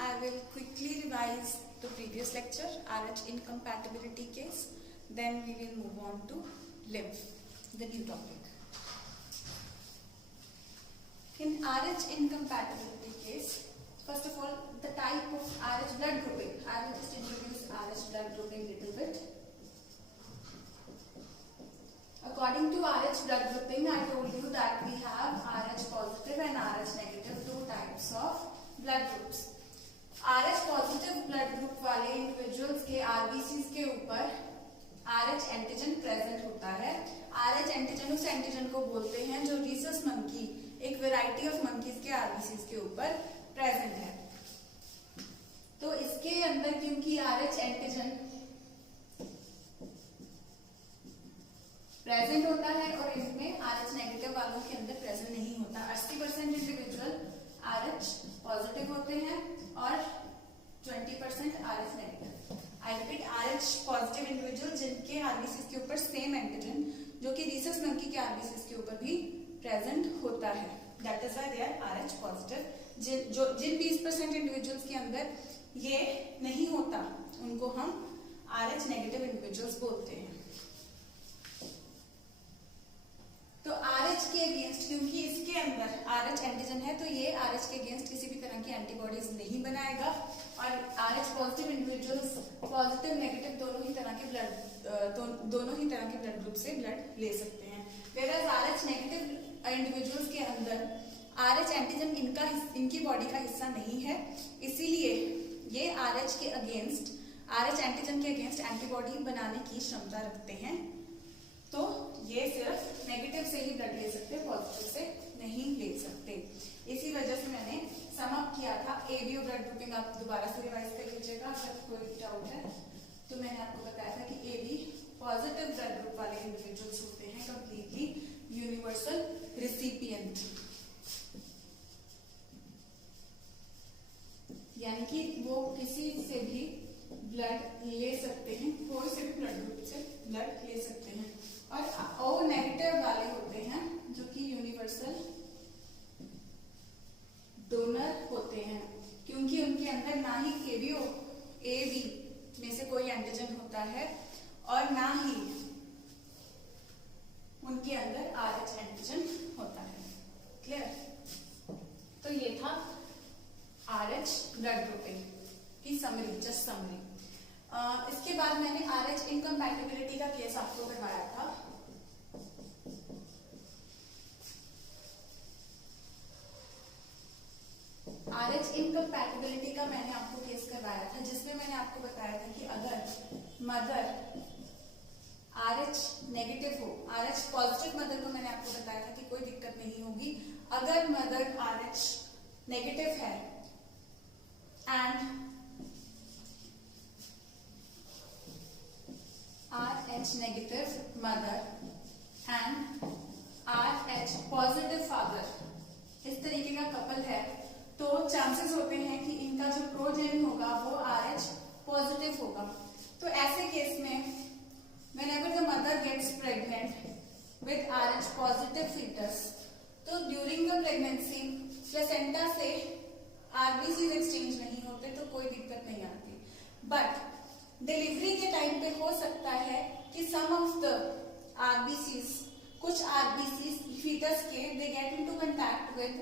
I will quickly revise the previous lecture, RH incompatibility case. Then we will move on to lymph, the new topic. In RH incompatibility case, first of all, the type of RH blood grouping. I will just introduce RH blood grouping little bit. According to RH blood grouping, I told you that we have RH positive and RH negative, two types of blood groups. RH positive blood group वाले individuals के RBCs के ऊपर RH antigen present होता है. RH antigen उस antigen को बोलते हैं जो रीसस मंकी, एक वैरायटी ऑफ मंकीज के RBCs के ऊपर प्रेजेंट है. तो इसके अंदर क्योंकि RH एंटीजन प्रेजेंट होता है और इसमें RH नेगेटिव वालों के अंदर प्रेजेंट नहीं होता. 80% इंडिविजुअल RH पॉजिटिव होते हैं और 20% RH negative. I repeat, RH positive individual जिनके RBCs के ऊपर सेम एंटीजन जो कि रीसस मंकी के RBCs के ऊपर भी प्रेजेंट होता है, that is why they are RH positive. जिन 20% इंडिविजुअल्स के अंदर ये नहीं होता उनको हम RH नेगेटिव इंडिविजुअल्स बोलते हैं. तो RH के अगेंस्ट, क्योंकि इसके अंदर RH एंटीजन है तो ये RH के अगेंस्ट किसी भी तरह की एंटीबॉडीज नहीं बनाएगा और RH positive individuals positive negative दोनों ही तरह के ब्लड ग्रुप से ब्लड ले सकते हैं. वेयरएज RH नेगेटिव इंडिविजुअल्स के अंदर RH एंटीजन इनकी बॉडी का हिस्सा नहीं है, इसीलिए ये RH के अगेंस्ट, RH एंटीजन के अगेंस्ट एंटीबॉडी बनाने की क्षमता रखते हैं. तो ये सिर्फ नेगेटिव से ही ब्लड ले सकते, पॉजिटिव से नहीं ले सकते. इसी वजह से मैंने सम अप किया था. एबीओ ब्लड ग्रुपिंग आप दोबारा से रिवाइज कर लीजिएगा अगर कोई डाउट है. तो मैंने आपको बताया था कि एबी पॉजिटिव ब्लड ग्रुप वाले इंडिविजुअल्स होते हैं कंप्लीटली यूनिवर्सल रिसिपिएंट, यानी कि वो किसी से भी ब्लड ले सकते हैं, कोई से भी ब्लड ग्रुप से ब्लड ले सकते हैं. और ओ नेगेटिव वाले होते हैं जो कि यूनिवर्सल डोनर होते हैं, क्योंकि उनके अंदर ना ही एबी में से कोई एंटीजन होता है और ना ही उनके अंदर RH एंटीजन होता है. क्लियर? तो ये था RH ब्लड ग्रुपिंग की समरी, जस्ट समरी. इसके बाद मैंने RH इनकम्पैटिबिलिटी का केस आपको करवाया था. RH इनकम्पैटिबिलिटी का मैंने आपको केस करवाया था जिसमें मैंने आपको बताया था कि अगर मदर RH नेगेटिव हो, RH पॉजिटिव मदर को मैंने आपको बताया था कि कोई दिक्कत नहीं होगी. अगर मदर RH नेगेटिव है and RH negative mother and RH positive father इस तरीके का कपल है तो चांसेस होते हैं कि इनका जो प्रोजेनी होगा वो RH पॉजिटिव होगा. तो ऐसे केस में whenever the mother gets pregnant with RH positive fetus, तो during the pregnancy प्लेसेंटा से RBCs एक्सचेंज नहीं होते तो कोई दिक्कत नहीं आती. बट डिलीवरी के टाइम पे हो सकता है कि सम ऑफ द RBCs, कुछ RBCs फीटस के they get into contact with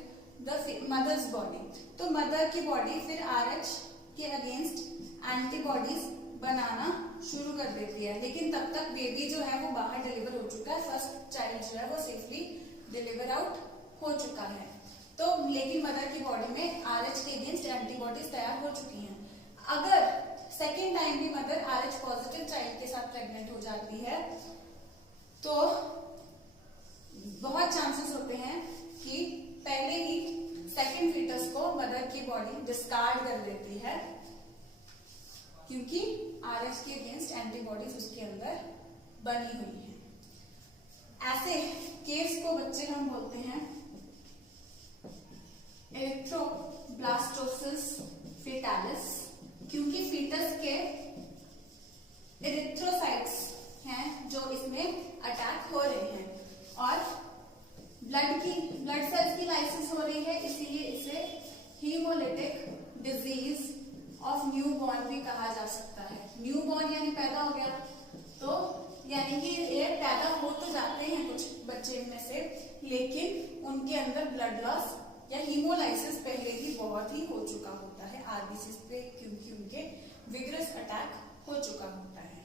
the mother's body. तो मदर की बॉडी फिर RH के अगेंस्ट एंटीबॉडीज बनाना शुरू कर देती है, लेकिन तब तक बेबी जो है वो बाहर डिलीवर हो चुका है, फर्स्ट चाइल्ड जो है वो सेफली डिलीवर आउट हो चुका है. तो लेकिन मदर की बॉडी में RH के अगेंस्ट एंटीबॉडीज तैयार हो चुकी हैं. अगर सेकेंड टाइम भी मदर RH पॉजिटिव चाइल्ड के साथ प्रेग्नेंट हो जाती है तो बहुत चांसेस होते हैं कि पहले ही सेकेंड फीटस को मदर की बॉडी डिस्कार्ड कर देती है, क्योंकि RH के अगेंस्ट एंटीबॉडीज उसके अंदर बनी हुई है. ऐसे केस को बच्चे हम बोलते हैं एरिथ्रोब्लास्टोसिस फेटालिस, क्योंकि फीटस के एरिथ्रोसाइट्स हैं जो इसमें अटैक हो रहे हैं और ब्लड सेल्स की लाइसिस हो रही है, इसीलिए इसे haemolytic disease of new born भी कहा जा सकता है। न्यू बॉर्न यानी पैदा हो गया, तो यानी कि ये पैदा हो तो जाते हैं कुछ बच्चे इनमें से, लेकिन उनके अंदर ब्लड लॉस या हीमोलाइसिस पहले ही बहुत ही हो चुका होता है आरबीसी पे, क्योंकि उनके विग्रस अटैक हो चुका होता है।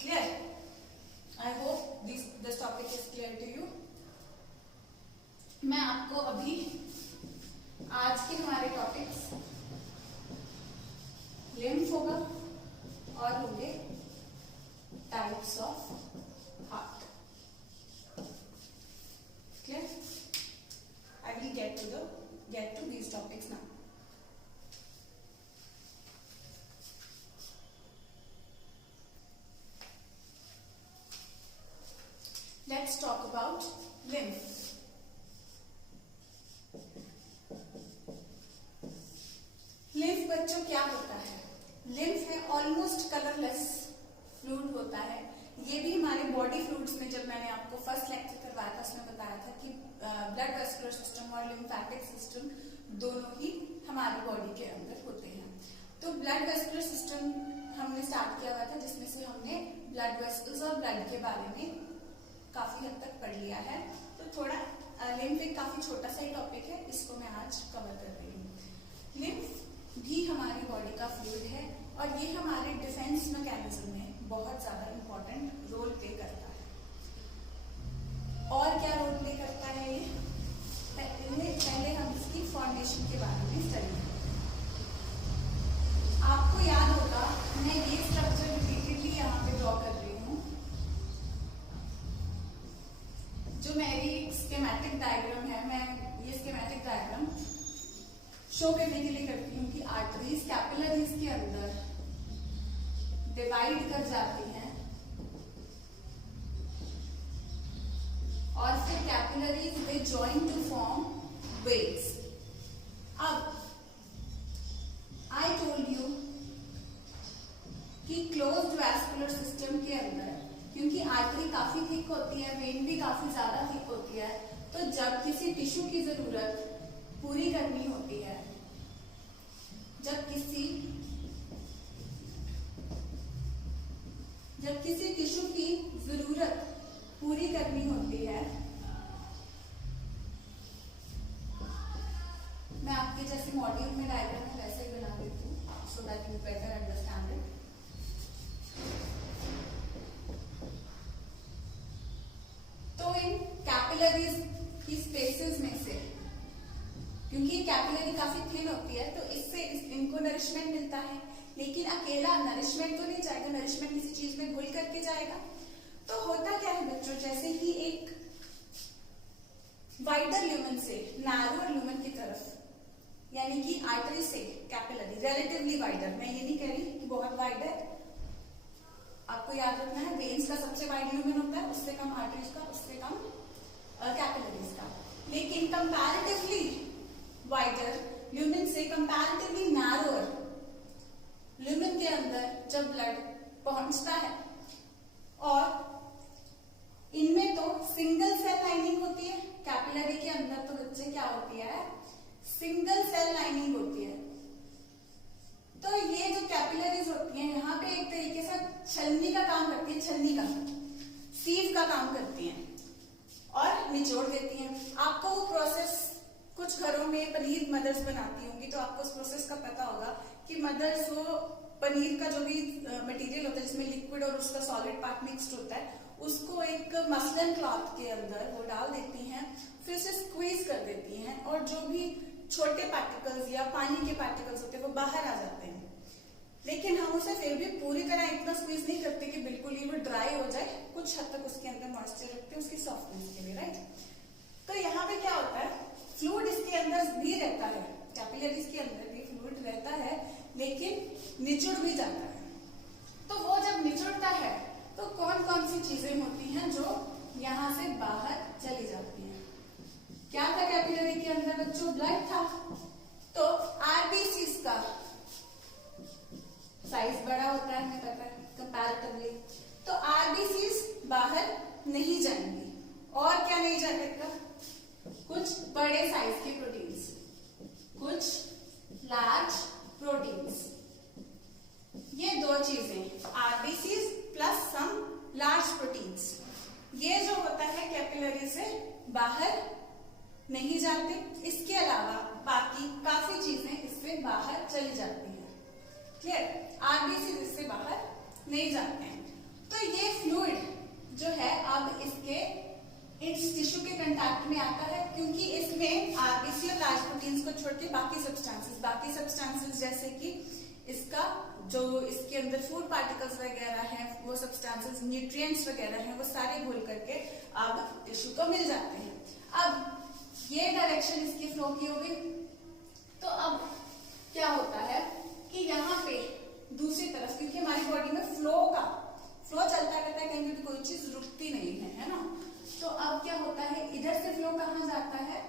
Clear? I hope this topic is clear to you. मैं आपको अभी आज के हमारे टॉपिक्स लिम्फ होगा और होंगे types of heart. Clear? I will get to these topics now. Let's talk about lymph. Lymph बच्चों क्या होता है? लिम्फ है ऑलमोस्ट कलरलेस फ्लूइड होता है। ये भी हमारे बॉडी फ्लूइड्स में, जब मैंने आपको फर्स्ट लेक्चर करवाया था उसमें बताया था कि ब्लड वेस्कुलर सिस्टम और लिम्फेटिक सिस्टम दोनों ही हमारी बॉडी के अंदर होते हैं। तो ब्लड वेस्कुलर सिस्टम हमने स्टार्ट किया हुआ था, जिसमें से हमने ब्लड वेसल्स और ब्लड के बारे में काफी हद तक पढ़ लिया है। तो थोड़ा लिम्फ एक काफी छोटा सा ही टॉपिक है, इसको मैं आज कवर कर रही हूँ। लिम्फ भी हमारी बॉडी का फ्लूइड है और ये हमारे डिफेंस मैकेनिज्म में बहुत ज्यादा इंपॉर्टेंट रोल प्ले करता है। और क्या रोल प्ले करता है ये? पहले हम इसकी फॉर्मेशन के बारे में स्टडी करें। आपको याद होगा, मैं ये स्ट्रक्चर रिपीटेडली यहाँ पे ड्रॉ कर रही हूँ। जो मेरी स्कीमेटिक डायग्राम है, मैं ये स्कीमेटिक डायग्राम शो करने के लिए करती हूँ कि आर्टरीज कैपिलरीज के अंदर डिवाइड कर जाती हैं और फिर capillaries they join to form veins. अब आई टोल्ड यू कि क्लोज्ड वैस्कुलर सिस्टम के अंदर, क्योंकि आर्टरी काफी थिक होती है, वेन भी काफी ज्यादा थिक होती है, तो जब किसी टिश्यू की जरूरत पूरी करनी होती है, जब किसी टिश्यू की जरूरत पूरी करनी होती है, मैं आपके जैसे मॉड्यूल में डायग्राम में वैसे ही बना देती हूँ so that you better understand it. तो इन कैपिलरीज की स्पेसेस में से, क्योंकि कैपिलरी काफी थिन होती है, तो इससे इनको नरिशमेंट मिलता है, लेकिन अकेला नरिशमेंट तो नहीं जाएगा, नरिशमेंट किसी चीज में घुल करके जाएगा। तो होता क्या है बच्चों, जैसे ही एक वाइडर ल्यूमेन से नैरोअर ल्यूमेन की तरफ, यानी कि आर्टरी से कैपिलरी रिलेटिवली वाइडर, मैं ये नहीं कह रही कि बहुत वाइड है, आपको याद रखना है वेन्स का सबसे वाइड ल्यूमेन होता है, उससे कम आर्टरीज का, उससे कम कैपिलरीज का। लेकिन कंपैरेटिवली वाइडर ल्यूमेन से कंपैरेटिवली नैरोअर ल्यूमेन के अंदर जब ब्लड पहुंचता है, और इनमें तो सिंगल सेल लाइनिंग होती है, कैपिलरी के अंदर तो बच्चे क्या होती है, सिंगल सेल लाइनिंग होती है। तो ये जो कैपिलरीज होती हैं यहाँ पे एक तरीके से छलनी का काम करती है, छलनी का सीव का काम करती हैं और निचोड़ देती हैं। आपको वो प्रोसेस, कुछ घरों में पनीर मदर्स बनाती होंगी तो आपको उस प्रोसेस का पता होगा कि मदर्स वो पनीर का जो भी मटेरियल होता है जिसमें लिक्विड और उसका सॉलिड पार्ट मिक्स्ड होता है, उसको एक मसलन क्लॉथ के अंदर वो डाल देती हैं, फिर उसे स्क्वीज कर देती हैं और जो भी छोटे पार्टिकल्स या पानी के पार्टिकल्स होते हैं वो बाहर आ जाते हैं। लेकिन हम उसे फिर भी पूरी तरह इतना स्क्वीज नहीं करते कि बिल्कुल ही वो ड्राई हो जाए, कुछ हद तक उसके अंदर मॉइस्चर रखते हैं उसकी सॉफ्टनेस के लिए, राइट। तो यहाँ पे क्या होता है, फ्लूइड इसके अंदर भी रहता है, कैपिलरीज के अंदर भी फ्लूइड रहता है, लेकिन निचुड़ भी जाता है। तो वो जब निचुड़ता है तो कौन कौन सी चीजें होती हैं जो यहाँ से बाहर चली जाती हैं। क्या था कैपिलरी के अंदर बच्चों, ब्लड था, तो आरबीसीज का साइज बड़ा होता है, हमें पता है कंपैरेटिवली, तो आरबीसीज बाहर नहीं जाएंगी। और क्या नहीं जाएगा, कुछ बड़े साइज के प्रोटीन्स, कुछ लार्ज जाते, इसके अलावा बाकी काफी चीजें इससे बाहर चली जाती हैं। क्लियर? आरबीसी इससे बाहर नहीं जाते हैं। तो ये फ्लूइड जो है अब इसके इस टिश्यू के कंटैक्ट में आता है, क्योंकि इसमें आरबीसी और लार्ज प्रोटीन्स को छोड़ के बाकी सब्सटेंसेस जैसे कि इसका जो इसके अंदर फूड पार्टिकल्स वगैरह हैं, वो सब्सटेंसेस, न्यूट्रिएंट्स वगैरह हैं, वो सारे घुल करके अब टिश्यू को मिल जाते हैं। अब ये डायरेक्शन इसकी फ्लो की होगी। तो अब क्या होता है कि यहाँ पे दूसरी तरफ, क्योंकि हमारी बॉडी में फ्लो चलता रहता है, कहीं भी कोई चीज रुकती नहीं है ना। तो अब क्या होता है, इधर से फ्लो कहाँ जाता है,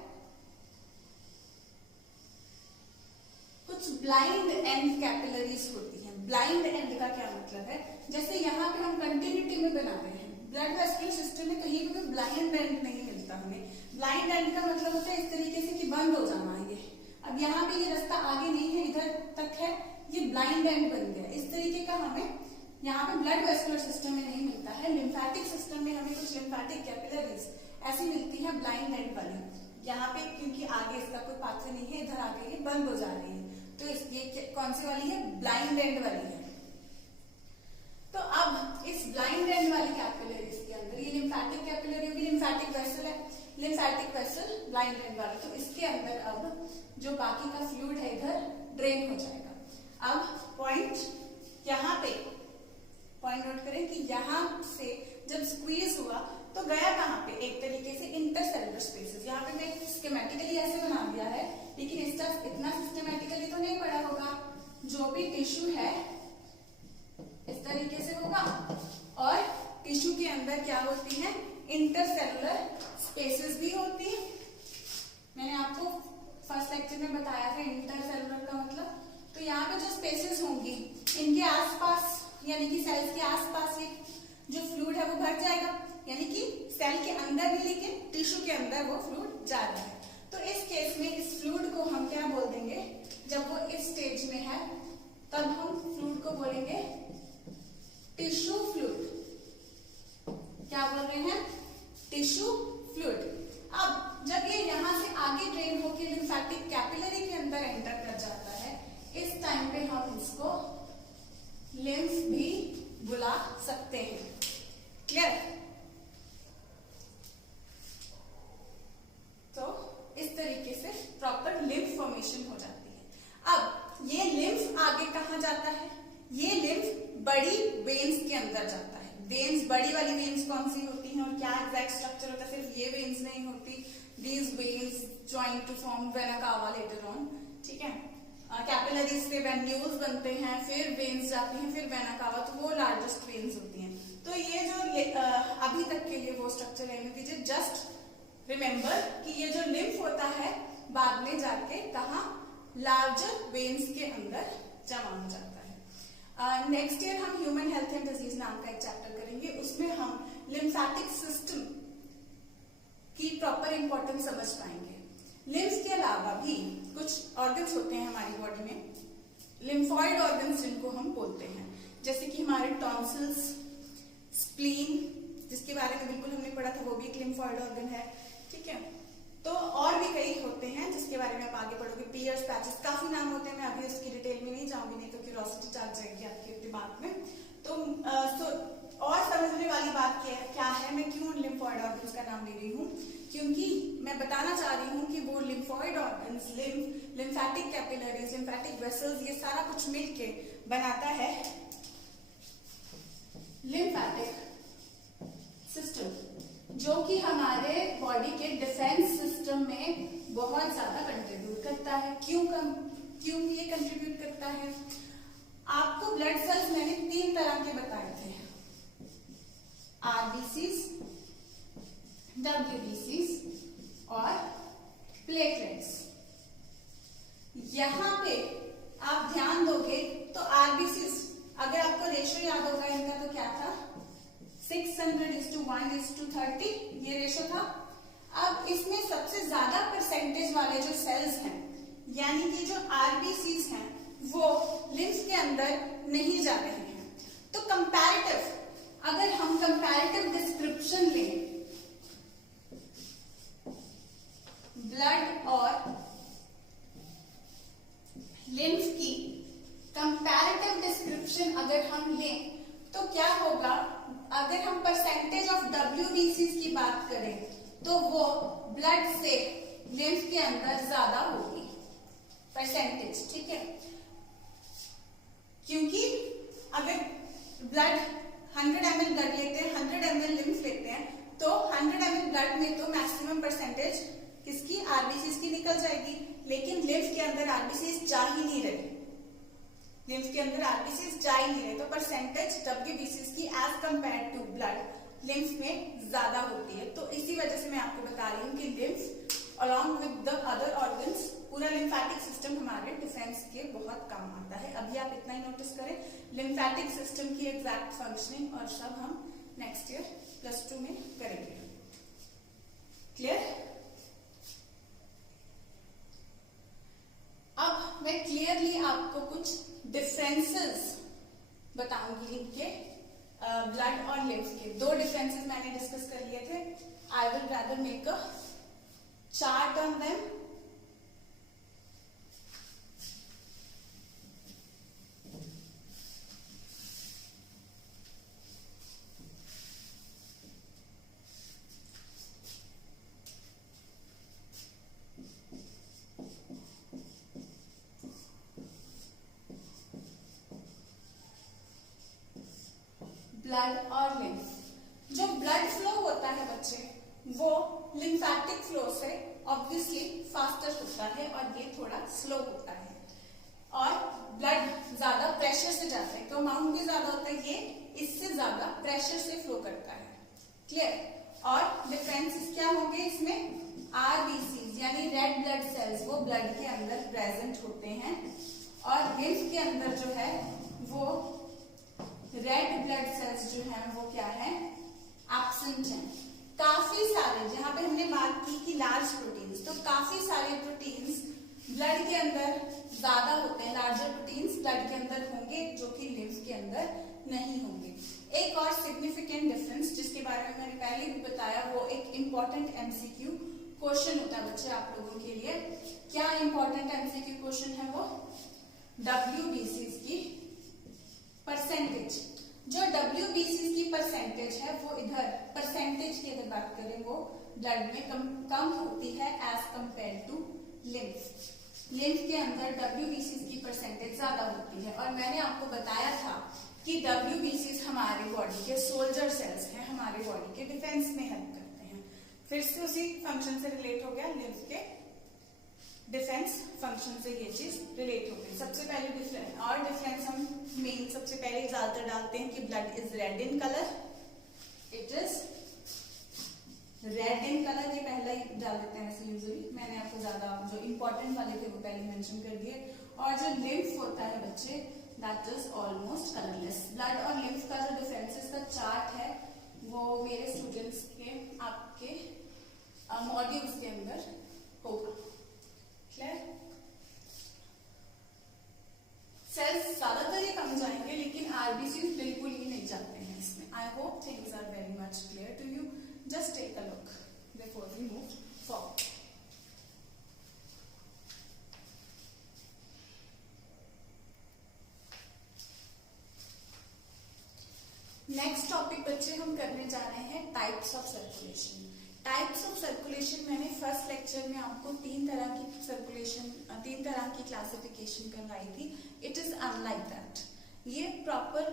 कुछ ब्लाइंड एंड कैपिलरीज होती हैं। ब्लाइंड एंड का क्या मतलब है, जैसे यहाँ पे हम कंटिन्यूटी में बना रहे हैं, ब्लड वेस्कुलर सिस्टम में कहीं भी ब्लाइंड एंड नहीं मिलता हमें। ब्लाइंड एंड का मतलब होता है इस तरीके से कि बंद हो जाना है। अब यहाँ पे ये रास्ता आगे नहीं है, इधर तक है, ये ब्लाइंड एंड बन गया। इस तरीके का हमें यहाँ पे ब्लड वेस्कुलर सिस्टम में नहीं मिलता है। लिम्फेटिक सिस्टम में हमें कुछ लिम्फेटिक कैपिलरीज ऐसी मिलती है ब्लाइंड एंड वाली। यहाँ पे क्योंकि आगे इसका कोई पाथवे नहीं है, इधर आगे ये बंद हो जा रही है, तो ये कौन सी वाली है, ब्लाइंड एंड वाली है। तो अब इस ब्लाइंड एंड वाली कैपिलरीज के अंदर ये लिम्फेटिक कैपिलरी होगी, लिम्फेटिक वेसल है, लिम्फेटिक वेसल ब्लाइंड एंड वाला, तो इसके अंदर अब जो बाकी का फ्लूइड है इधर ड्रेन हो जाएगा। अब पॉइंट यहाँ पे पॉइंट नोट करें कि यहाँ से जब स्क्वीज हुआ तो गया कहाँ पे, एक तरीके से इंटरसेलुलर स्पेसेस। यहाँ पे मैं स्कीमेटिकली ऐसे बना दिया है, लेकिन इसका इतना सिस्टमेटिकली तो नहीं पड़ा होगा। जो भी टिश्यू है इस तरीके से होगा, और टिश्यू के अंदर क्या होती है, इंटरसेलुलर स्पेसेस भी होती है। मैंने आपको फर्स्ट लेक्चर में बताया था इंटरसेलुलर का मतलब। तो यहाँ पे जो स्पेसेस होंगी, इनके आसपास यानी कि सेल्स के आसपास ये जो फ्लूइड है वो भर जाएगा, यानी कि सेल के अंदर नहीं लेकिन टिश्यू के अंदर वो फ्लूइड जा रहा है। तो इस केस में इस फ्लूइड को हम क्या बोल देंगे, जब वो इस स्टेज में है तब हम फ्लूइड को बोलेंगे टिश्यू फ्लूइड। क्या बोल रहे हैं, टिश्यू फ्लूइड। अब जब ये यहाँ से आगे ड्रेन होकर लिम्फेटिक कैपिलरी के अंदर एंटर कर जाता है, इस टाइम पे हम इसको लिम्फ भी बुला सकते हैं। क्लियर? तो इस तरीके से प्रॉपर लिम्फ फॉर्मेशन हो जाती है। अब ये लिम्फ आगे कहाँ जाता है, ये लिम्फ बड़ी वेन्स के अंदर जाता है। वेन्स, बड़ी वाली वेन्स कौन सी होती हैं और क्या एग्जैक्ट स्ट्रक्चर होता है, सिर्फ ये वेन्स नहीं होती, these veins join to form vena cava later on. ठीक है, कैपिलरीज से वेन्यूल्स बनते हैं, फिर वेन्स जाती हैं, फिर वेना कावा, तो वो लार्जेस्ट वेन्स होती हैं। तो ये जो अभी तक के लिए वो स्ट्रक्चर रहने दीजिए। जस्ट रिमेम्बर कि ये जो लिम्फ होता है बाद में जाके कहाँ, लार्जर वेन्स के अंदर जमा हो जाता है। नेक्स्ट ईयर हम ह्यूमन हेल्थ एंड डिजीज नाम का एक चैप्टर करेंगे, उसमें हम लिम्फेटिक सिस्टम की प्रॉपर इंपॉर्टेंस समझ पाएंगे। लिम्फ के अलावा भी कुछ ऑर्गन्स होते हैं हमारी बॉडी में, लिम्फॉइड ऑर्गन्स जिनको हम बोलते हैं, जैसे कि हमारे टॉन्सिल्स, स्प्लीन, जिसके बारे में बिल्कुल हमने पढ़ा था, वो भी एक लिम्फॉइड ऑर्गन है। ठीक है, तो और भी कई होते हैं जिसके बारे में आप आगे पढ़ोगे, पियर्स, पैचेस, काफी नाम होते हैं। मैं अभी उसकी डिटेल में नहीं जाऊंगी, नहीं तो क्यूरियोसिटी जाग जाएगी आपके दिमाग में। तो और समझने वाली बात क्या है, मैं क्यों लिम्फॉइड ऑर्गन्स का नाम ले रही हूँ, क्योंकि मैं बताना चाह रही हूँ कि वो lymphoid organs, lymphatic capillaries, lymphatic vessels, ये सारा कुछ मिलके बनाता है लिम्फेटिक सिस्टम, जो कि हमारे बॉडी के डिफेंस सिस्टम में बहुत ज्यादा कंट्रीब्यूट करता है। क्यों ये कंट्रीब्यूट करता है? आपको ब्लड सेल्स मैंने 3 तरह के बताए थे, आरबीसीज, डब्ल्यूबीसीज और प्लेटलेट्स। यहां पे आप ध्यान दोगे तो आरबीसीज, अगर आपको रेशियो याद होगा इनका, तो क्या था, 600:1:30, ये रेशियो था। अब इसमें सबसे ज्यादा परसेंटेज वाले जो सेल्स हैं, यानी कि जो आरबीसीज हैं, वो लिम्फ के अंदर नहीं जा रहे हैं। तो कंपैरेटिव, अगर हम कंपैरेटिव डिस्क्रिप्शन लें ब्लड और लिम्फ की कंपैरेटिव डिस्क्रिप्शन अगर हम लें तो क्या होगा, अगर हम परसेंटेज ऑफ WBCs की बात करें तो वो ब्लड से लिम्फ के अंदर ज्यादा होगी परसेंटेज, ठीक है। क्योंकि अगर ब्लड 100 ml ब्लड लेते हैं, 100 ml लिम्फ लेते हैं, तो 100 ml ब्लड में तो मैक्सिमम परसेंटेज किसकी, आरबीसीज की निकल जाएगी, लेकिन लिम्फ के अंदर आरबीसीज जा ही नहीं रहे, लिम्फ के अंदर आरबीसीज जा ही नहीं रहे, तो परसेंटेज WBCs की as compared to blood lymph में ज्यादा होती है। तो इसी वजह से मैं आपको बता रही हूँ कि lymph along with the other organs, पूरा लिम्फेटिक सिस्टम हमारे डिफेंस के बहुत काम आता है। अभी आप इतना ही नोटिस करें, लिम्फेटिक सिस्टम की एग्जैक्ट फंक्शनिंग और सब हम नेक्स्ट ईयर +2 में करेंगे। क्लियर? अब मैं क्लियरली आपको कुछ डिफरेंसेस बताऊंगी इनके ब्लड और लिम्फ के। 2 डिफरेंसेस मैंने डिस्कस कर लिए थे। I will rather make a chart on them. Blood और लिम्फ, जो ब्लड फ्लो होता है बच्चे, वो लिम्फेटिक फ्लो से ऑब्वियसली फास्टर होता है और ये थोड़ा स्लो होता है, और ब्लड ज्यादा प्रेशर से जाता है, तो अमाउंट भी ज्यादा होता है, ये इससे ज्यादा प्रेशर से फ्लो करता है। क्लियर? और डिफरेंसेस क्या होंगे इसमें, आरबीसीज यानी रेड ब्लड सेल्स वो ब्लड के अंदर प्रेजेंट होते हैं, और लिम्फ के अंदर जो है वो रेड ब्लड सेल्स जो हैं वो क्या है, एब्सेंट हैं। काफी सारे, जहां पे हमने बात की कि लार्ज प्रोटीन्स, तो काफी सारे प्रोटीन्स ब्लड के अंदर ज्यादा होते हैं, लार्जर प्रोटीन्स ब्लड के अंदर होंगे जो कि लिम्फ के अंदर नहीं होंगे। एक और सिग्निफिकेंट डिफरेंस जिसके बारे में मैंने पहले भी बताया, वो एक इंपॉर्टेंट MCQ क्वेश्चन होता है बच्चे आप लोगों के लिए। क्या इंपॉर्टेंट MCQ क्वेश्चन है वो, WBCs की परसेंटेज। जो WBCs की परसेंटेज है वो इधर परसेंटेज की अगर बात करें वो ब्लड में कम होती है as compared to lymph. Lymph के अंदर WBCs की परसेंटेज ज्यादा होती है, और मैंने आपको बताया था कि WBCs हमारे बॉडी के सोल्जर सेल्स हैं, हमारे बॉडी के डिफेंस में हेल्प करते हैं। फिर से उसी फंक्शन से रिलेट हो गया, लिम्फ के डिफेंस फंक्शन से ये चीज रिलेट हो गई। सबसे पहले डिफरेंस हम मेन सबसे पहले ज्यादातर डालते हैं कि blood is red in colour, it is red in colour, ये पहले ही डाल देते हैं वैसे यूजुअली, मैंने आपको ज्यादा जो इंपॉर्टेंट वाले थे वो पहले मेंशन कर दिए। और जो लिम्फ होता है बच्चे, that is almost colourless. Blood और लिम्फ का जो डिफरेंसेस का चार्ट है वो मेरे स्टूडेंट्स के आपके मॉड्यूल्स के अंदर होगा। सेल्स ज्यादातर ये कम जाएंगे, लेकिन आरबीसीज बिल्कुल ही नहीं जाते हैं इसमें। I hope things are very much clear to you. Just take a look before we move forward. Next topic बच्चे हम करने जा रहे हैं types of circulation. Types of circulation मैंने फर्स्ट लेक्चर में आपको 3 तरह की सर्कुलेशन, 3 तरह की क्लासिफिकेशन करवाई थी। इट इज अनलाइक दैट, ये प्रॉपर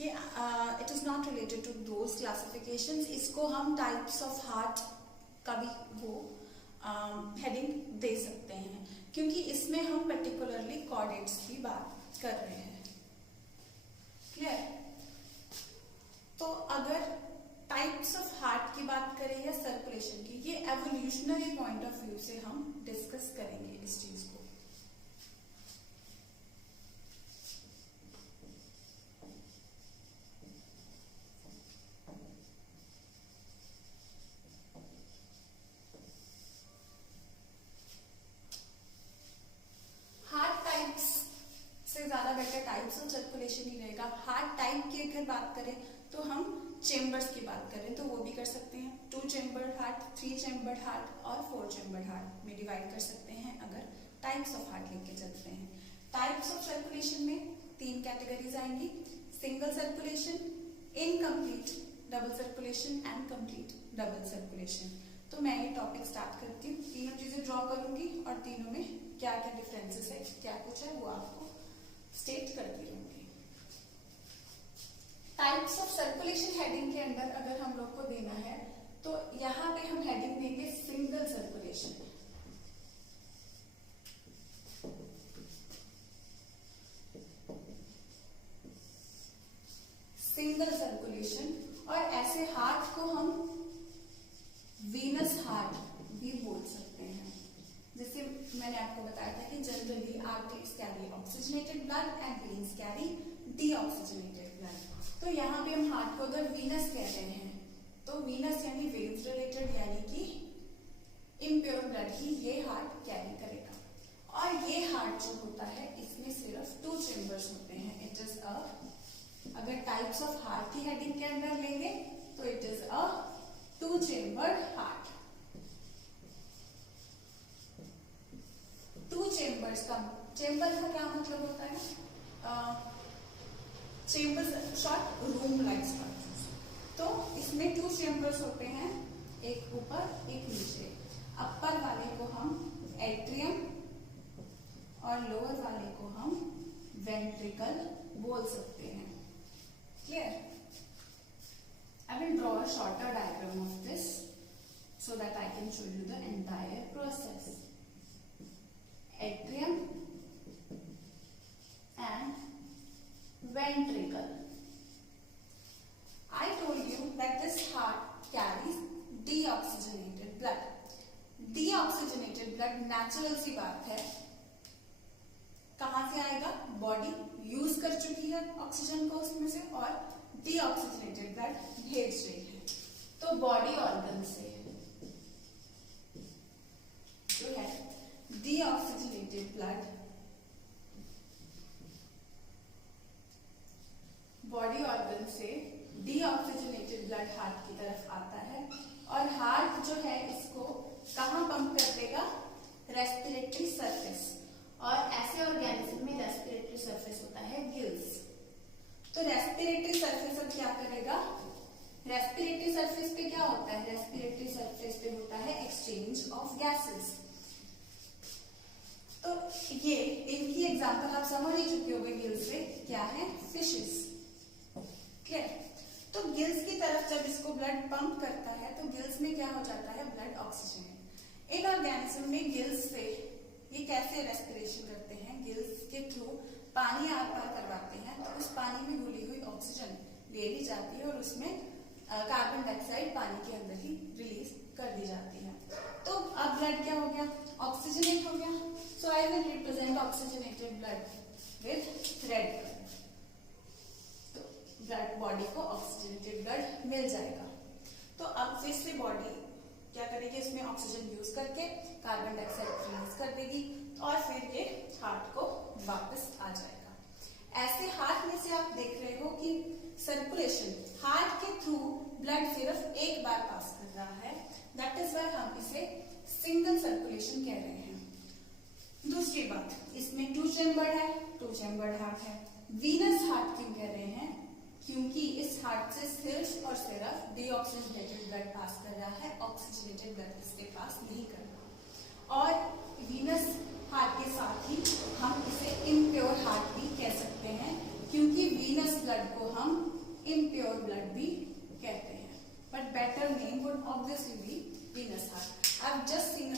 ये it is not related to those classifications. इसको हम टाइप्स ऑफ हार्ट का भी वो हेडिंग दे सकते हैं, क्योंकि इसमें हम पर्टिकुलरली कॉर्डेट्स की बात कर रहे हैं। क्लियर? तो अगर टाइप्स ऑफ हार्ट की बात करें या सर्कुलेशन की, ये एवोल्यूशनरी पॉइंट ऑफ व्यू से हम डिस्कस करेंगे इस चीज को। हार्ट टाइप्स से ज्यादा बेटर टाइप्स ऑफ सर्कुलेशन ही रहेगा। हार्ट टाइप की अगर बात करें तो हम चेम्बर्स की बात करें तो वो भी कर सकते हैं। 2 चेम्बर्ड हार्ट, 3 चेम्बर्ड हार्ट और 4 चेम्बर्ड हार्ट में डिवाइड कर सकते हैं अगर टाइप्स ऑफ हार्ट लेके चलते हैं। टाइप्स ऑफ सर्कुलेशन में 3 कैटेगरीज आएंगी, single circulation, incomplete double circulation and complete double circulation. तो मैं ये टॉपिक स्टार्ट करती हूँ, तीनों चीजें ड्रॉ करूंगी और तीनों में क्या क्या डिफरेंसेस है, क्या कुछ है, वो आपको स्टेट करती रहूंगी। टाइप्स ऑफ सर्कुलेशन हेडिंग के अंदर अगर हम लोग को देना है तो यहाँ पे हम हेडिंग देंगे सिंगल सर्कुलेशन। सिंगल सर्कुलेशन, और ऐसे हार्ट को हम वीनस हार्ट भी बोल सकते हैं। जैसे मैंने आपको बताया था कि generally arteries carry oxygenated blood and veins carry deoxygenated blood. तो यहाँ पे हम हार्ट को अगर वीनस कह रहे हैं तो वीनस यानी वेन्स रिलेटेड यानी कि इम्प्योर ब्लड ही ये हार्ट कैरी करेगा। और ये हार्ट जो होता है इसमें सिर्फ 2 चेम्बर्स होते हैं। इट इज अ, अगर टाइप्स ऑफ हार्ट की हेडिंग के अंदर लेंगे तो it is a 2 chambered heart. 2 chambers का, चेम्बर का क्या मतलब होता है? Chamber short room like structures. तो इसमें 2 चेम्बर्स होते हैं, एक ऊपर एक नीचे। अपर वाले को हम एट्रियम और लोअर वाले को हम वेंट्रिकल बोल सकते हैं। Clear? I will draw a shorter diagram of this so that I can show you the entire process. Atrium and ventricle. I told you that this heart carries deoxygenated blood. Deoxygenated blood natural सी बात है, कहां से आएगा? Body use कर चुकी है oxygen को उसमें से और डीऑक्सीजनेटेड ब्लड भेज रही है। तो बॉडी ऑर्गन से जो है डीऑक्सीजनेटेड ब्लड, बॉडी ऑर्गन से डीऑक्सीजनेटेड ब्लड हार्ट की तरफ आता है और हार्ट जो है इसको कहां पंप कर देगा? Respiratory surface. और ऐसे ऑर्गेनिज्म में रेस्पिरेटरी सरफेस होता है गिल्स। तो रेस्पिरेटरी सरफेस अब क्या करेगा? रेस्पिरेटरी सरफेस पे क्या होता है? रेस्पिरेटरी सरफेस पे होता है एक्सचेंज ऑफ गैसेस। तो ये इनकी एग्जांपल आप समझ ही चुके होंगे गिल्स से, क्या है? फिशेस। क्लियर? तो गिल्स की तरफ जब इसको ब्लड पंप करता है तो गिल्स में क्या हो जाता है? Blood oxygen. इन ऑर्गेनिज्म में गिल्स से ये कैसे रेस्पिरेशन करते हैं? गिल्स के थ्रू पानी आर पार करवाते हैं तो उस पानी में घुली हुई ऑक्सीजन ले ली जाती है और उसमें कार्बन डाइऑक्साइड पानी के अंदर ही रिलीज कर दी जाती है। तो अब ब्लड क्या हो गया? ऑक्सीजनेट हो गया। So I will represent oxygenated blood with red colour. तो ब्लड बॉडी को ऑक्सीजनेटेड ब्लड मिल जाएगा। तो अब फिर से बॉडी क्या करेगी? इसमें ऑक्सीजन यूज करके कार्बन डाइऑक्साइड रिलीज कर देगी और फिर ये हार्ट को वापस आ जाएगा। ऐसे हार्ट में से आप देख रहे हो कि सर्कुलेशन हार्ट के थ्रू ब्लड सिर्फ एक बार पास कर रहा है, दैट इज व्हाई हम इसे सिंगल सर्कुलेशन कह रहे हैं। दूसरी बात, इसमें 2 चेम्बर्ड है, 2 चेम्बर्ड हार्ट है। वीनस हार्ट क्यों कह रहे हैं? क्योंकि इस हार्ट से सिर्फ और सिर्फ डीऑक्सीजनेटेड ब्लड पास कर रहा है, ऑक्सीजनेटेड ब्लड इसके पास नहीं कर रहा। और वीनस हार्ट के साथ ही हम इसे इम्प्योर हार्ट भी कह सकते हैं क्योंकि वीनस ब्लड को हम इम्प्योर ब्लड भी कहते हैं। But better name would obviously be venous heart. I have just seen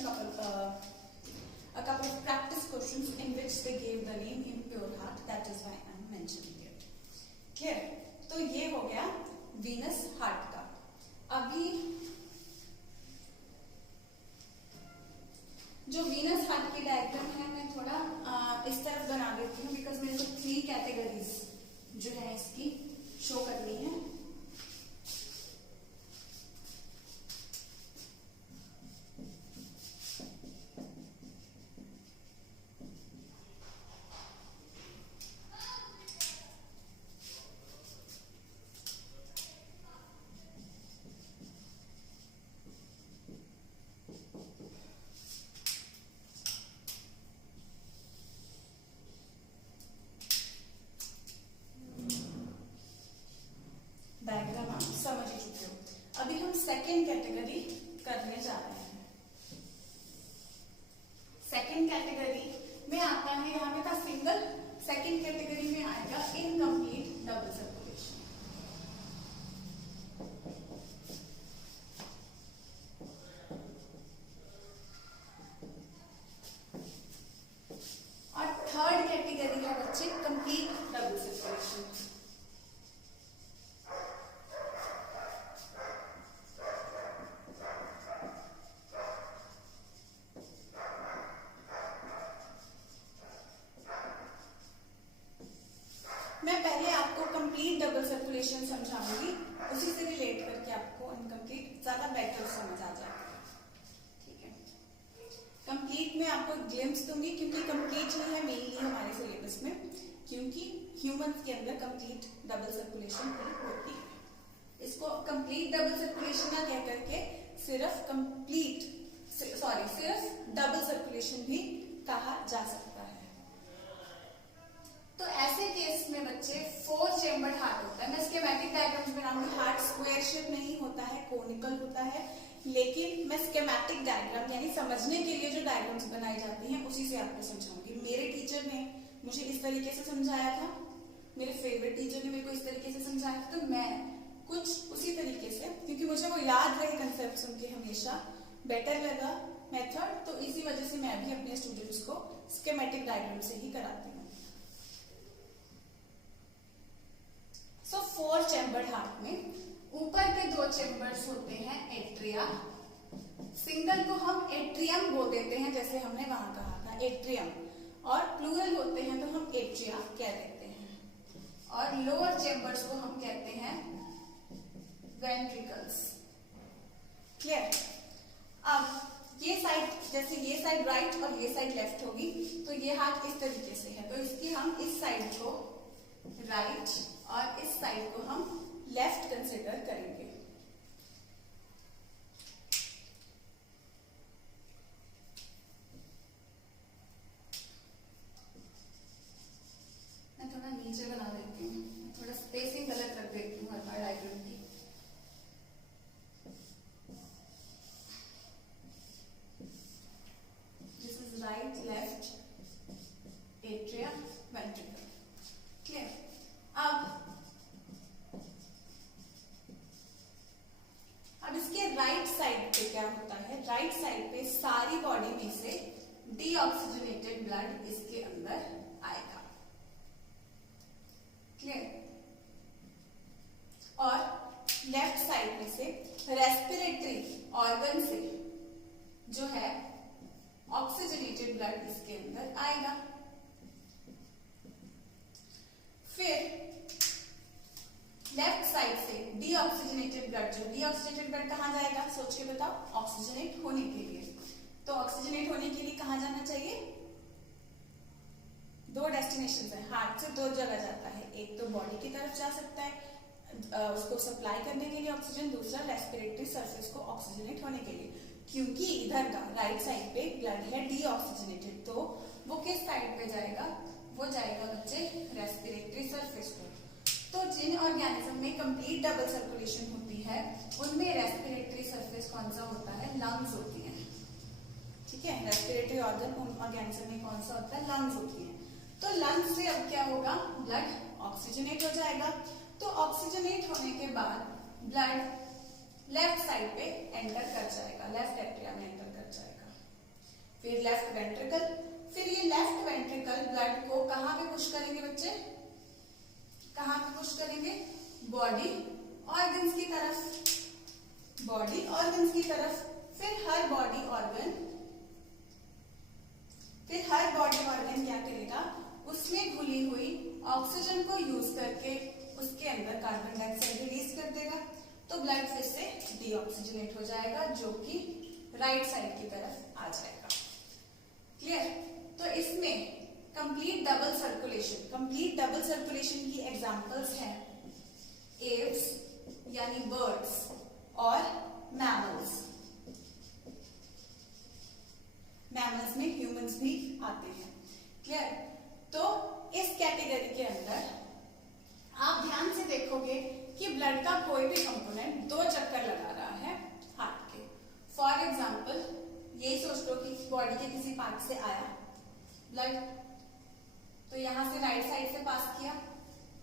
a couple of practice questions in which they gave the name impure heart. That is why I am mentioning it. Clear? तो ये हो गया venous heart का। अभी जो venous heart की diagram है मैं थोड़ा इस तरफ बना देती हूँ बिकॉज मेरे को 3 कैटेगरीज जो है इसकी शो करनी है। सेकंड कैटेगरी में आता है, यहाँ पे था सिंगल, सेकंड कैटेगरी में आएगा इनकम्प्लीट डबल सर्कुलेशन। और थर्ड कैटेगरी है बच्चे कंप्लीट डबल सर्कुलेशन। मैं पहले आपको कंप्लीट डबल सर्कुलेशन समझाऊंगी, उसी से रिलेट करके आपको इनकम्प्लीट ज्यादा बेटर समझ आ जाएगा। ठीक है, कंप्लीट में आपको ग्लिम्स दूंगी क्योंकि कंप्लीट ही है मेनली हमारे सिलेबस में, क्योंकि ह्यूमंस के अंदर कंप्लीट डबल सर्कुलेशन होती है। इसको कंप्लीट डबल सर्कुलेशन ना कह करके सिर्फ डबल सर्कुलेशन भी कहा जा सकता है। तो ऐसे केस में बच्चे 4 चेम्बर्ड हार्ट होता है। मैं स्कीमेटिक डायग्राम्स बनाऊंगी। हार्ट स्क्वायर शेप नहीं होता है, कोनिकल होता है, लेकिन मैं स्कीमेटिक डायग्राम यानी समझने के लिए जो डायग्राम्स बनाई जाती हैं उसी से आपको समझाऊंगी। मेरे टीचर ने मुझे इस तरीके से समझाया था, मेरे फेवरेट टीचर ने मेरे को इस तरीके से समझाया था, तो मैं कुछ उसी तरीके से, क्योंकि मुझे वो याद रहे कंसेप्ट सुन के हमेशा बेटर लगा मेथड, तो इसी वजह से मैं भी अपने स्टूडेंट्स को स्कीमेटिक डायग्राम से ही कराती हूँ। सो 4 चेम्बर्ड हार्ट में ऊपर के 2 चेम्बर्स होते हैं एट्रिया, सिंगल को हम एट्रियम बोल देते हैं, जैसे हमने वहां कहा था एट्रियम, और प्लूरल होते हैं तो हम एट्रिया कह देते हैं, और लोअर चेम्बर्स को हम कहते हैं वेंट्रिकल्स। क्लियर? अब ये साइड, जैसे ये साइड राइट और ये साइड लेफ्ट होगी, तो ये हार्ट इस तरीके से है, तो इसकी हम इस साइड को राइट और इस साइड को हम लेफ्ट कंसिडर करेंगे। मैं थोड़ा नीचे बना देती हूँ, थोड़ा स्पेसिंग गलत रख देती हूँ हर बार डायग्राम की। This is right left atria ventricle. Clear? अब इसके राइट साइड पे क्या होता है, राइट साइड पे सारी बॉडी में से डीऑक्सीजनेटेड ब्लड इसके अंदर आएगा। क्लियर? और लेफ्ट साइड में से रेस्पिरेटरी ऑर्गन से जो है ऑक्सीजनेटेड ब्लड इसके अंदर आएगा। फिर लेफ्ट साइड से डीऑक्सीजनेटेड ब्लड, जो डीऑक्सीजनेटेड ब्लड कहां जाएगा, सोच के बताओ, ऑक्सीजनेट होने के लिए। तो ऑक्सीजनेट होने के लिए कहां जाना चाहिए? 2 डेस्टिनेशन है, हार्ट से 2 जगह जाता है, एक तो बॉडी की तरफ जा सकता है उसको सप्लाई करने के लिए ऑक्सीजन, दूसरा रेस्पिरेटरी सरफेस को ऑक्सीजनेट होने के लिए। क्योंकि इधर का राइट साइड पे ब्लड है डीऑक्सीजनेटेड, तो वो किस साइड पे जाएगा, वो जाएगा बच्चे रेस्पिरेटरी सरफेस को। तो जिन ऑर्गेनिज्म में कंप्लीट डबल सर्कुलेशन होती है उनमें रेस्पिरेटरी सरफेस कौन सा होता है, लंग्स होती हैं। ठीक है, रेस्पिरेटरी ऑर्गन ऑर्गेनिज्म में कौन सा होता है, लंग्स होती हैं। तो लंग्स से अब क्या होगा, ब्लड ऑक्सीजनेट हो जाएगा। तो ऑक्सीजनेट होने के बाद ब्लड लेफ्ट साइड पे एंटर कर जाएगा, लेफ्ट एट्रिया में एंटर कर जाएगा। फिर लेफ्ट वेंट्रिकल, फिर ये लेफ्ट वेंट्रिकल ब्लड को कहां पे पुश करेंगे बच्चे, कहां पे पुश करेंगे, बॉडी ऑर्गन्स की तरफ, बॉडी ऑर्गन्स की तरफ। फिर हर बॉडी ऑर्गन क्या करेगा, उसमें घुली हुई ऑक्सीजन को यूज करके उसके अंदर कार्बन डाइऑक्साइड रिलीज कर देगा, तो ब्लड फिर से डीऑक्सीजनेट हो जाएगा, जो कि राइट साइड की तरफ आ जाएगा। क्लियर? तो इसमें कंप्लीट डबल सर्कुलेशन की एग्जांपल्स हैं एव्स यानी बर्ड्स और मैमल्स। मैमल्स में ह्यूमंस भी आते हैं। क्लियर? तो इस कैटेगरी के अंदर आप ध्यान से देखोगे कि ब्लड का कोई भी कंपोनेंट 2 चक्कर लगा रहा है हार्ट के। फॉर एग्जाम्पल यही सोच लो कि बॉडी के किसी पार्ट से आया ब्लड, तो यहां से राइट साइड से पास किया,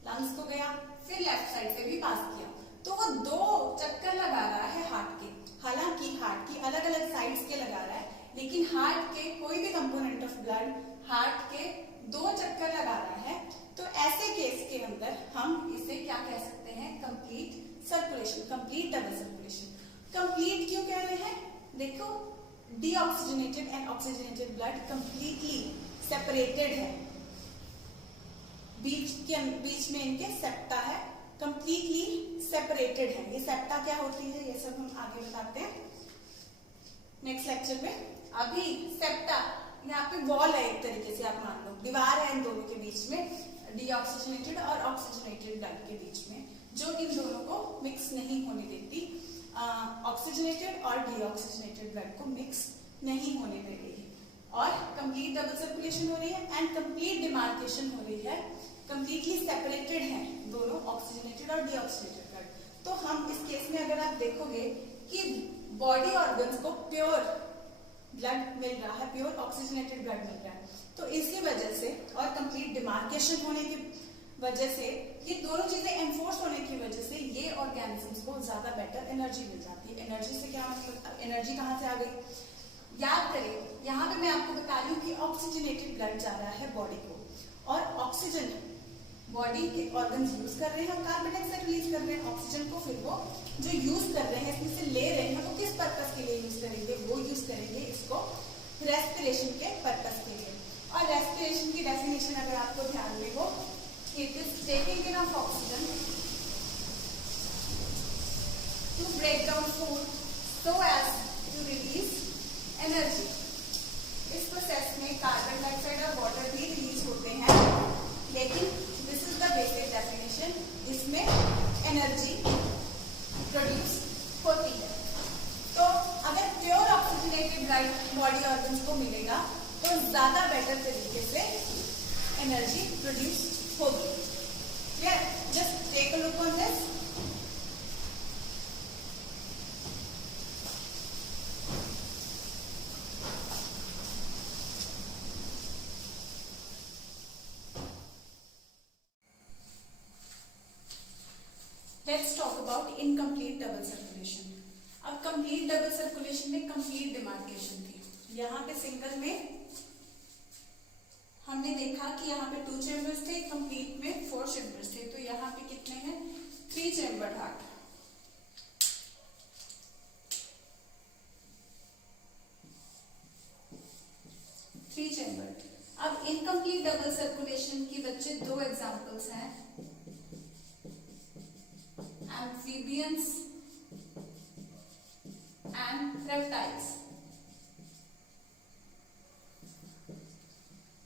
लंग्स को गया, फिर लेफ्ट साइड से भी पास किया, तो वो 2 चक्कर लगा रहा है हार्ट के। हालांकि हार्ट की अलग अलग साइड्स के लगा रहा है, लेकिन हार्ट के कोई भी कंपोनेंट ऑफ ब्लड हार्ट के 2 चक्कर लगा रहा है। तो ऐसे केस के अंदर हम इसे क्या कह सकते हैं, complete circulation, complete double circulation. Complete क्यों कह रहे हैं, देखो deoxygenated and oxygenated blood completely separated है, बीच में इनके सेप्टा है, कंप्लीटली सेपरेटेड है। ये सेप्टा क्या होती है ये सब हम आगे बताते हैं नेक्स्ट लेक्चर में। अभी सेप्टा यहाँ पे वॉल है, एक तरीके से आप मान लो दीवार है इन दोनों के बीच में, डीऑक्सीजनेटेड और ऑक्सीजनेटेड ब्लड के बीच में, जो इन दोनों को मिक्स नहीं होने देती, ऑक्सीजनेटेड और डीऑक्सीजनेटेड ब्लड को मिक्स नहीं होने दे रही है, और कंप्लीट डबल सर्कुलेशन हो रही है एंड कंप्लीट डिमार्केशन हो रही है, कंप्लीटली सेपरेटेड है दोनों ऑक्सीजनेटेड और डीऑक्सीजनेटेड ब्लड। तो हम इस केस में अगर आप देखोगे कि बॉडी ऑर्गन्स को प्योर ब्लड मिल रहा है, प्योर ऑक्सीजनेटेड ब्लड मिल रहा है, तो इसी वजह से और कंप्लीट डिमार्केशन होने की वजह से, ये दोनों चीजें एनफोर्स होने की वजह से ये ऑर्गेनिजम्स को ज्यादा बेटर एनर्जी मिल जाती है। एनर्जी से क्या मतलब, एनर्जी कहाँ से आ गई, याद करें यहाँ पे मैं आपको बता रही हूँ कि ऑक्सीजनेटेड ब्लड जा रहा है बॉडी को, और ऑक्सीजन बॉडी के ऑर्गन्स यूज कर रहे हैं, कार्बन डाइऑक्साइड रिलीज कर रहे हैं, ऑक्सीजन को फिर वो जो यूज कर रहे हैं, इसमें से ले रहे हैं, वो किस पर्पस के लिए यूज करेंगे, वो यूज करेंगे इसको रेस्पिरेशन के पर्पस के लिए। और रेस्पिरेशन की डेफिनेशन अगर आपको ध्यान में हो, it is taking enough oxygen to break down food so as to release energy. इस प्रोसेस में कार्बन डाइऑक्साइड और वाटर भी रिलीज होते हैं, लेकिन this is the basic definition, इसमें एनर्जी प्रोड्यूस होती है। तो अगर pure oxygenated blood body organs को मिलेगा तो ज्यादा बेटर तरीके से एनर्जी प्रोड्यूस होगी। Clear? Just take a look on this. Let's talk about incomplete double circulation. अब complete double circulation में complete demarcation थी। यहाँ पे सिंगल में हमने देखा कि यहाँ पे 2 चैम्बर्स थे, कंप्लीट में 4 चैम्बर्स थे, तो यहाँ पे कितने हैं, 3 चैम्बर हार्ट। अब इनकम्प्लीट डबल सर्कुलेशन की बच्चे 2 एग्जांपल्स हैं, amphibians and reptiles।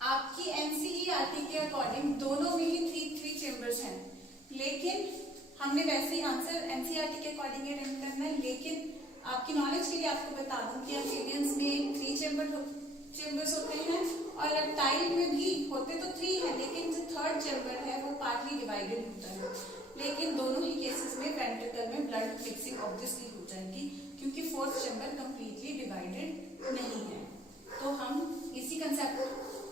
आपकी एनसीईआरटी के अकॉर्डिंग दोनों में ही 3 चेंबर्स हैं, लेकिन हमने वैसे ही आंसर एनसीईआरटी के अकॉर्डिंग ही रन करना है, लेकिन आपकी नॉलेज के लिए आपको बता दूं कि एम्फीबियंस में 3 चेंबर्स होते हैं और रेप्टाइल में भी होते तो 3 है, लेकिन जो 3rd चेंबर है वो पार्टली डिवाइडेड होता है। लेकिन दोनों ही केसेस में वेंट्रिकल में ब्लड मिक्सिंग ऑब्वियसली हो जाएगी, क्योंकि 4th चेंबर कंप्लीटली डिवाइडेड नहीं है। तो हम इसी कंसेप्ट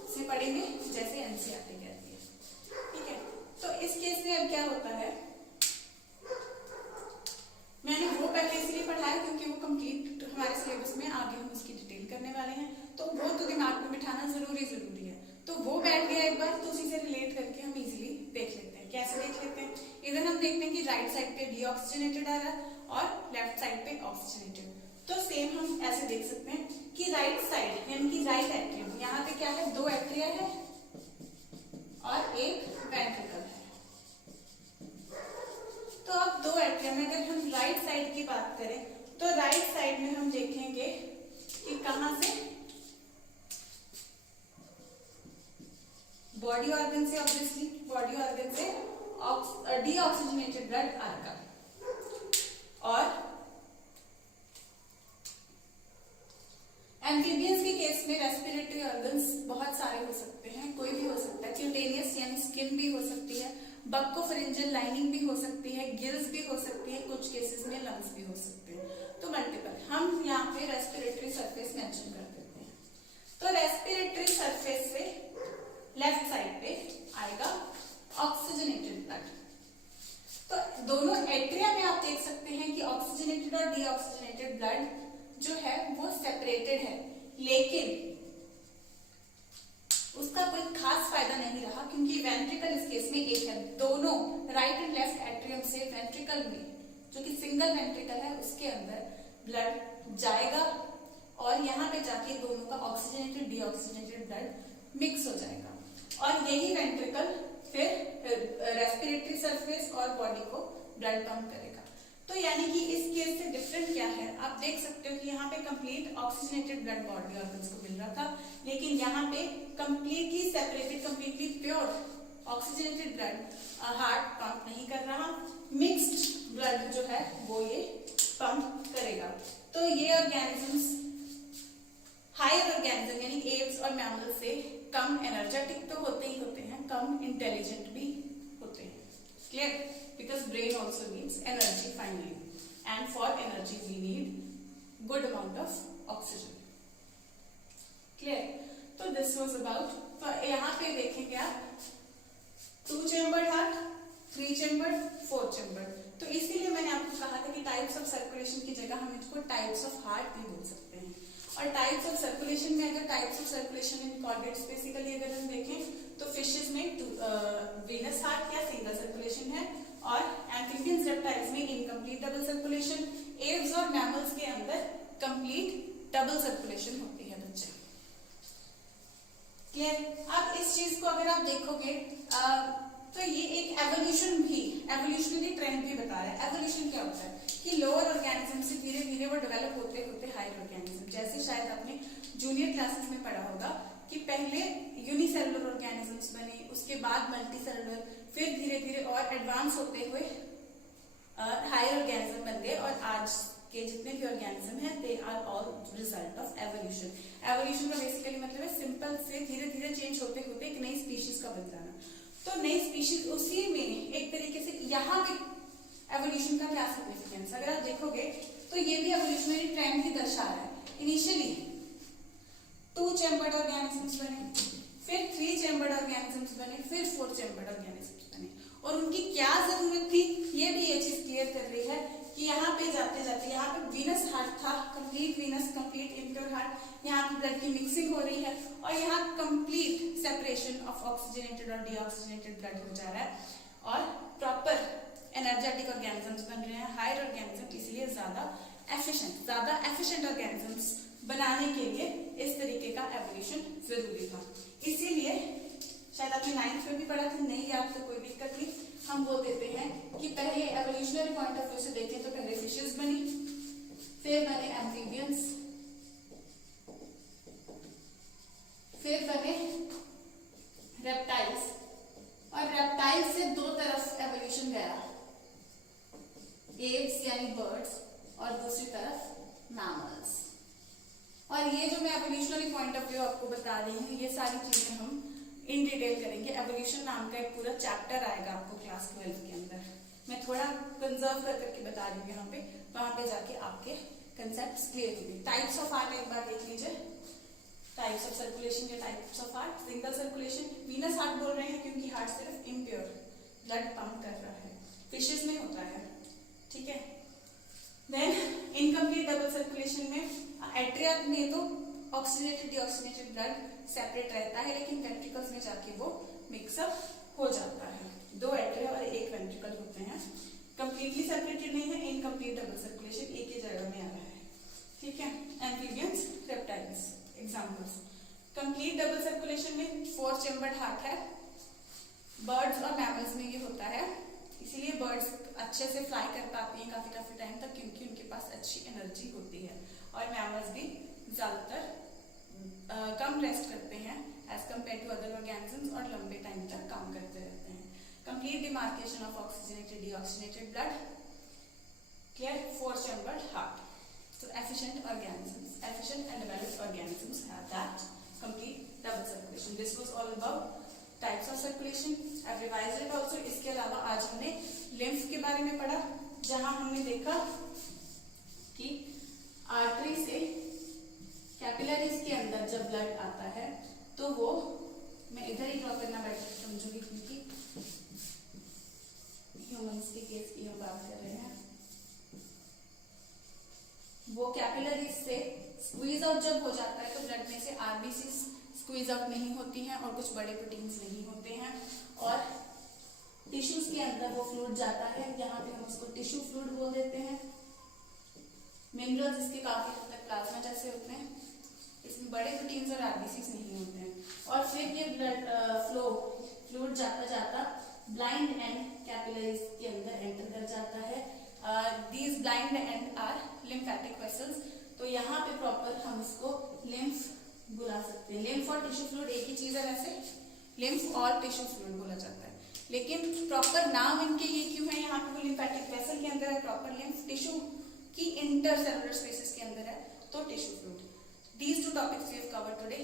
से पढ़ेंगे जैसे एनसीईआरटी कहती है, ठीक है। तो इस केस में अब क्या होता है, मैंने वो पहले इसलिए पढ़ाया क्योंकि वो कंप्लीट हमारे सिलेबस में आगे हम उसकी डिटेल करने वाले हैं, तो वो तो दिमाग में बिठाना जरूरी है। तो वो बैठ गया एक बार, तो उसी से रिलेट करके हम इजीली देख लेते हैं। कैसे देख लेते हैं, इधर हम देखते हैं कि राइट साइड पे डीऑक्सीजनेटेड आ रहा है और लेफ्ट साइड पे ऑक्सीजनेटेड। तो सेम हम ऐसे देख सकते हैं कि राइट साइड यानी कि राइट एट्रियम, यहाँ पे क्या है, 2 एट्रिया है और एक वेंट्रिकल है। तो अब 2 एट्रियम में अगर हम राइट साइड की बात करें तो राइट साइड में हम देखेंगे कि कहां से, बॉडी ऑर्गन से, ऑब्वियसली बॉडी ऑर्गन से डीऑक्सीजनेटेड ब्लड आएगा। और एम्फीबियंस के केस में रेस्पिरेटरी ऑर्गन्स बहुत सारे हो सकते हैं, कोई भी हो सकता है, क्यूटेनियस यानी स्किन भी हो सकती है, बक्कोफेरेंजियल लाइनिंग भी हो सकती है, गिल्स भी हो सकती है, कुछ केसेस में लंग्स भी हो सकते हैं। तो मल्टीपल हम यहाँ पे रेस्पिरेटरी सरफेस मेंशन कर देते हैं। तो रेस्पिरेटरी सरफेस से लेफ्ट साइड पे आएगा ऑक्सीजनेटेड ब्लड। तो दोनों एट्रिया में आप देख सकते हैं कि ऑक्सीजनेटेड और डीऑक्सीजनेटेड ब्लड जो है वो सेपरेटेड है, लेकिन उसका कोई खास फायदा नहीं रहा क्योंकि वेंट्रिकल इस केस में एक है। दोनों राइट एंड लेफ्ट एट्रियम से वेंट्रिकल में, जो कि सिंगल वेंट्रिकल है, उसके अंदर ब्लड जाएगा और यहाँ पे जाके दोनों का ऑक्सीजनेटेड डीऑक्सीजनेटेड ब्लड मिक्स हो जाएगा और यही वेंट्रिकल फिर रेस्पिरेटरी सरफेस और बॉडी को ब्लड पंप करेगा। तो यानी कि इस केस से डिफरेंट क्या है, आप देख सकते हो कि यहाँ पे complete oxygenated blood body organs को मिल रहा था, लेकिन यहाँ पे completely separated, completely pure oxygenated blood heart pump नहीं कर रहा, मिक्स्ड ब्लड जो है वो ये पंप करेगा। तो ये ऑर्गेनिजम्स हायर ऑर्गेनिज्म यानी एप्स और मैमल से कम एनर्जेटिक तो होते ही होते हैं, कम इंटेलिजेंट भी होते हैं। Clear? Because brain also needs energy finally, and for energy we need good amount of oxygen. Clear? तो दिस वाज अबाउट, तो यहाँ पे देखेंगे आप 2 चैम्बर्ड हार्ट, 3 चैम्बर्ड, 4 चैम्बर्ड। तो इसीलिए मैंने आपको कहा था कि टाइप्स ऑफ सर्कुलेशन की जगह हम इसको टाइप्स ऑफ हार्ट भी बोल सकते हैं। और टाइप्स ऑफ सर्कुलेशन में, अगर types of circulation in chordates basically अगर हम देखें तो फिशेस में वीनस हार्ट या सिंगल सर्कुलेशन है, और एम्फीबियंस रेप्टाइल्स में इनकम्प्लीट डबल सर्कुलेशन, एव्स और मैमल्स के अंदर कंप्लीट डबल सर्कुलेशन होती है बच्चे। क्लियर? अब इस चीज को अगर आप देखोगे तो ये एक एवोल्यूशन भी, एवोल्यूशनरी ट्रेंड भी बता रहा है। एवोल्यूशन क्या होता है कि लोअर ऑर्गेनिज्म से धीरे धीरे वो डेवलप होते होते हायर ऑर्गेनिज्म, जैसे शायद आपने जूनियर क्लासेस में पढ़ा होगा कि पहले यूनिसेलुलर ऑर्गेनिजम्स बने, उसके बाद मल्टीसेलुलर, फिर धीरे धीरे और एडवांस होते हुए हायर ऑर्गेनिज्म बन गए, और आज के जितने भी ऑर्गेनिज्म हैं they are all result of evolution. Evolution का बेसिकली मतलब है सिंपल से धीरे धीरे चेंज होते होते एक नई स्पीशीज का बन जाना। तो नई स्पीशीज उसी में एक तरीके से यहाँ पे एवोल्यूशन का क्या सिग्निफिकेंस, अगर आप देखोगे तो ये भी एवोल्यूशनरी ट्रेंड ही दर्शा रहा है। इनिशियली 2 चैम्बर्ड ऑर्गेनिजम्स बने, फिर 3 चैम्बर्ड ऑर्गेनिजम्स बने, फिर 4 चैम्बर्ड ऑर्गेनिजम्स बने, और उनकी क्या जरूरत थी ये भी ये चीज क्लियर कर रही है कि यहाँ पे जाते जाते यहाँ पे वीनस हार्ट था, complete Venus, complete impure heart, यहाँ पे ब्लड की मिक्सिंग हो रही है और यहाँ कंप्लीट सेपरेशन ऑफ ऑक्सीजनेटेड और डीऑक्सीजनेटेड ब्लड हो जा रहा है, और प्रॉपर एनर्जेटिक ऑर्गेनिजम्स बन रहे हैं, हायर ऑर्गेनिज्म, इसलिए ज्यादा एफिशिएंट ऑर्गेनिजम्स बनाने के लिए इस तरीके का एवोल्यूशन जरूरी था। इसीलिए शायद आपने 9th में भी पढ़ा था, नहीं याद तो कोई दिक्कत नहीं, हम बोल देते हैं कि पहले एवोल्यूशनरी पॉइंट ऑफ व्यू से देखें तो पहले फिशेस बनी, फिर बने एम्फीबियंस, फिर बने रेप्टाइल्स, और रेप्टाइल्स से दो तरफ एवोल्यूशन गया, एव्स यानी बर्ड्स और दूसरी तरफ मैमल्स। और ये जो मैं एवोल्यूशनरी पॉइंट ऑफ व्यू आपको बता रही हूँ, ये सारी चीजें हम इन डिटेल करेंगे। एवोल्यूशन नाम का एक पूरा चैप्टर आएगा आपको क्लास 12 के अंदर, मैं थोड़ा कंजर्व करके बता रही हूँ यहाँ पे, वहां पे जाके आपके कंसेप्ट्स क्लियर होंगे। टाइप्स ऑफ हार्ट एक बार देख लीजिए, टाइप्स ऑफ सर्कुलेशन या types of heart. Single circulation, venous heart बोल रहे हैं क्योंकि हार्ट सिर्फ इम्प्योर ब्लड पंप कर रहा है, फिशेस में होता है, ठीक है। देन इनकम्प्लीट डबल सर्कुलेशन में एट्रिया में तो ऑक्सीजनेटेड डीऑक्सीजनेटेड ब्लड सेपरेट रहता है, लेकिन वेंट्रिकल्स में जाके वो मिक्सअप हो जाता है। 2 एट्रिया और 1 वेंट्रिकल होते हैं, कंप्लीटली सेपरेटेड नहीं है। इनकम्प्लीट डबल सर्कुलेशन एक ही जगह में आ रहा है, ठीक है। Amphibians, reptiles examples. Complete double circulation में 4 चैम्बर्ड हार्ट है, बर्ड्स और मैमल्स में ये होता है, इसीलिए बर्ड्स अच्छे से फ्लाई कर पाती हैं काफी टाइम तक क्योंकि उनके पास अच्छी एनर्जी होती है, और मैमल्स भी ज्यादातर कम रेस्ट करते हैं as compared to other organisms और लंबे टाइम तक काम करते रहते हैं। Complete demarcation of oxygenated deoxygenated blood, clear. 4 chambered heart, so efficient and developed organisms have that complete double circulation. This was all about types of circulation, I revised it also. इसके अलावा आज हमने lymph के बारे में पढ़ा, जहां हमने देखा कि आर्टरी से कैपिलरीज के अंदर जब ब्लड आता है तो वो, मैं इधर ही ड्रॉ करना बेटर समझूंगी क्योंकि ह्यूमंस के केस की हम बात कर रहे हैं। वो कैपिलरीज से स्क्वीज आउट जब हो जाता है तो ब्लड में से आरबीसी स्क्वीज आउट नहीं होती हैं और कुछ बड़े प्रोटीन्स नहीं होते हैं, और टिश्यूज के अंदर वो फ्लूइड जाता है, यहाँ पे हम उसको टिश्यू फ्लूइड बोल देते हैं। मिनरल्स इसके काफी हद तक प्लाज्मा जैसे होते हैं, इसमें बड़े प्रोटीन्स और आरबीसी नहीं होते हैं। और फिर ये ब्लड फ्लूइड जाता जाता ब्लाइंड एंड कैपिलरीज के अंदर एंटर कर जाता है। These blind end are lymphatic vessels. तो यहाँ पे प्रॉपर हम इसको लिम्फ बुला सकते हैं। लिम्फ और टिश्यू फ्लूइड एक ही चीज है वैसे, लिम्फ और टिश्यू फ्लूइड बोला जाता है, लेकिन प्रॉपर नाम इनके ये क्यों है, यहाँ पे वो लिम्फेटिक वेसल के अंदर है, प्रॉपर लिम्फ टिश्यू की इंटरसेलुलर स्पेसेस के अंदर है तो tissue fluid. These two topics we have covered today,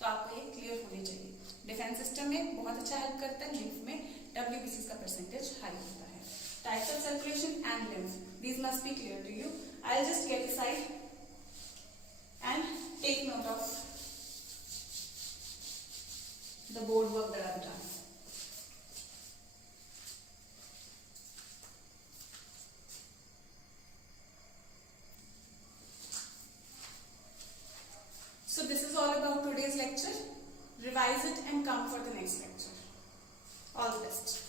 तो आपको ये क्लियर होने चाहिए। डिफेंस सिस्टम में बहुत अच्छा हेल्प करता है, लिम्फ में WBCs का परसेंटेज हाई होता है। Types of circulation and lymph, these must be clear to you. I'll just get aside and take note of the board work that I've done. So this is all about today's lecture. Revise it and come for the next lecture. All the best.